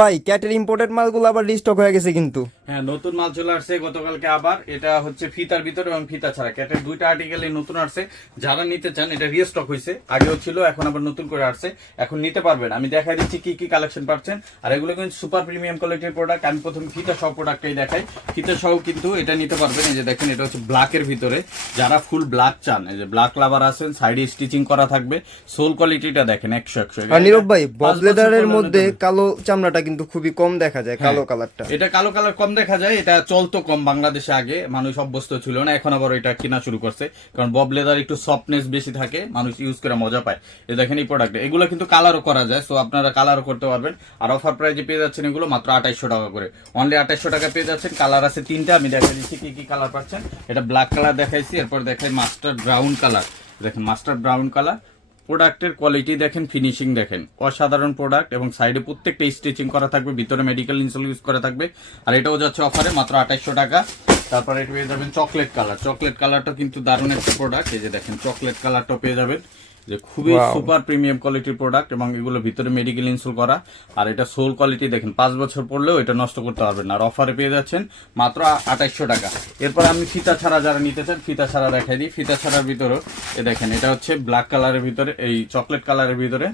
ভাই ক্যাটের ইম্পোর্টেড মালগুলো আবার রিস্টক হয়ে গেছে কিন্তু। হ্যাঁ, নতুন মাল চলে আসছে গতকালকে আবার। এটা হচ্ছে ফিতার ভিতরে এবং ফিতা ছাড়া ক্যাটের দুইটা আর্টিকেল নতুন আসছে। যারা নিতে চান এটা রিস্টক হয়েছে, আগেও ছিল এখন আবার নতুন করে আসছে, এখন নিতে পারবেন। আমি দেখাই দিচ্ছি কি কি কালেকশন পাচ্ছেন। আর এগুলো কিন্তু সুপার প্রিমিয়াম কোয়ালিটির প্রোডাক্ট। আমি প্রথম ফিতা সহ প্রোডাক্টটাই দেখাই। ফিতা সহ কিন্তু এটা নিতে পারবেন। এই যে দেখেন, এটা হচ্ছে ব্ল্যাকের ভিতরে, যারা ফুল ব্ল্যাক চান, এই যে ব্ল্যাক লাভার আছেন, সাইডে স্টিচিং করা থাকবে। সোল কোয়ালিটিটা দেখেন 100। আর নীরব ভাই বব লেদারের মধ্যে কালো চামড়াটা কিন্তু খুবই কম দেখা যায়, কালো কালারটা। এটা কালো কালার কম দেখা যায়, এটা চলতো কম বাংলাদেশে, আগে মানুষ অভ্যস্ত ছিল না, এখন আবার এটা কেনা শুরু করছে, কারণ বব লেদার একটু সফটনেস বেশি থাকে, মানুষ ইউজ করে মজা পায়। এই দেখেন এই প্রোডাক্ট, এগুলো কিন্তু কালারও করা যায়, সো আপনারা কালারও করতে পারবেন। আর অফার প্রাইজে পেয়ে যাচ্ছেন এগুলো মাত্র 2800 টাকা করে, অনলি 2800 টাকা পেয়ে যাচ্ছেন। কালার আছে 3টা, আমি দেখা দিচ্ছি কি কি কালার পাচ্ছেন। এটা ব্ল্যাক কালার দেখাইছি, এরপর দেখাই মাস্টার ব্রাউন কালার। দেখেন মাস্টার ব্রাউন কালার, প্রোডাক্টের কোয়ালিটি দেখেন, ফিনিশিং দেখেন, অসাধারণ প্রোডাক্ট। এবং সাইডে প্রত্যেকটা স্টিচিং করা থাকবে, ভিতরে মেডিকেল ইনসোল ইউজ করা থাকবে। আর এটাও যাচ্ছে অফারে মাত্র 2800 টাকা। তারপরে এটা পেয়ে যাবেন চকলেট কালার। চকলেট কালারটা কিন্তু দারুণ একটা প্রোডাক্ট। এই যে দেখেন চকলেট কালারটা পেয়ে যাবেন, যে খুবই সুপার প্রিমিয়াম কোয়ালিটির প্রোডাক্ট, এবং এগুলো ভিতরে মেডিকেল ইনস্টল করা। আর এটা সোল কোয়ালিটি দেখেন, 5 বছর পড়লেও এটা নষ্ট করতে পারবেন না। আর অফারে পেয়ে যাচ্ছেন মাত্র 2800 টাকা। এরপর আমি ফিতা ছাড়া যারা নিতে চান, ফিতা ছাড়া দেখাই দিই। ফিতা ছাড়ার ভিতরেও দেখেন, এটা হচ্ছে ব্ল্যাক কালারের ভিতরে, এই চকলেট কালারের ভিতরে,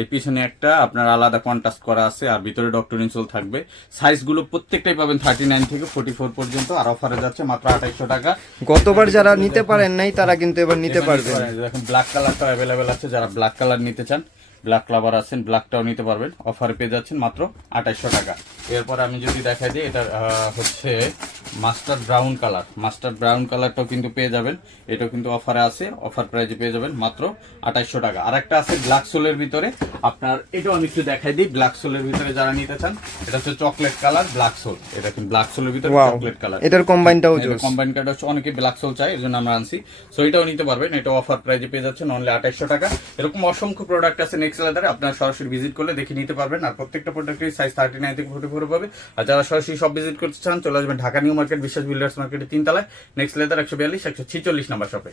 এর পিছনে একটা আপনার আলাদা কন্ট্রাস্ট করা আছে, আর ভিতরে ডক্টর ইনসোল থাকবে। সাইজগুলো প্রত্যেকটাই পাবেন 39 থেকে 44 পর্যন্ত। আর অফারে যাচ্ছে মাত্র 2800 টাকা। গতবার যারা নিতে পারেন নাই তারা কিন্তু এবার নিতে পারবেন। দেখেন ব্ল্যাক কালারটা অ্যাভেলেবেল আছে, যারা ব্ল্যাক কালার নিতে চান, ব্ল্যাক লাভার আছেন, ব্ল্যাকটাও নিতে পারবেন। অফারে পেয়ে যাচ্ছেন মাত্র 2800 টাকা। এরপর আমি যদি দেখাই দিই, এটা হচ্ছে master brown colour. Master brown কালারটাও কিন্তু পেয়ে যাবেন, এটাও কিন্তু অফারে আছে, অফার প্রাইজে পেয়ে যাবেন মাত্র 2800 টাকা। আর একটা আছে ব্ল্যাক সোলের ভিতরে, আপনার এটাও আমি একটু দেখাই দিই। ব্ল্যাক সোলের ভিতরে যারা নিতে চান, এটা হচ্ছে চকলেট কালার ব্ল্যাক সোল। এটা কিন্তু ব্ল্যাক সোলের ভিতরে চকলেট কালার, এটার কম্বাইনটাও কম্বাইন কার্ড হচ্ছে, অনেকে ব্ল্যাক সোল চাই, এর জন্য আমরা আনছি। সো এটাও নিতে পারবেন, এটা অফার প্রাইজে পেয়ে যাচ্ছেন অনলি 2800 টাকা। এরকম অসংখ্য প্রোডাক্ট আছে নেক্সট লেদারে, আপনারা সরাসরি ভিজিট করলে দেখে নিতে পারবেন। আর প্রত্যেকটা প্রোডাক্টের সাইজ 39 থেকে 44 পাবে। আর যারা সরাসরি সব ভিজিট করতে চান, চলে আসবেন ঢাকা নিউ মার্কেট, বিশ্বাস বিল্ডার্স মার্কেটের 3 তলায়, নেক্সট লেদার 142 146 নাম্বার শপে।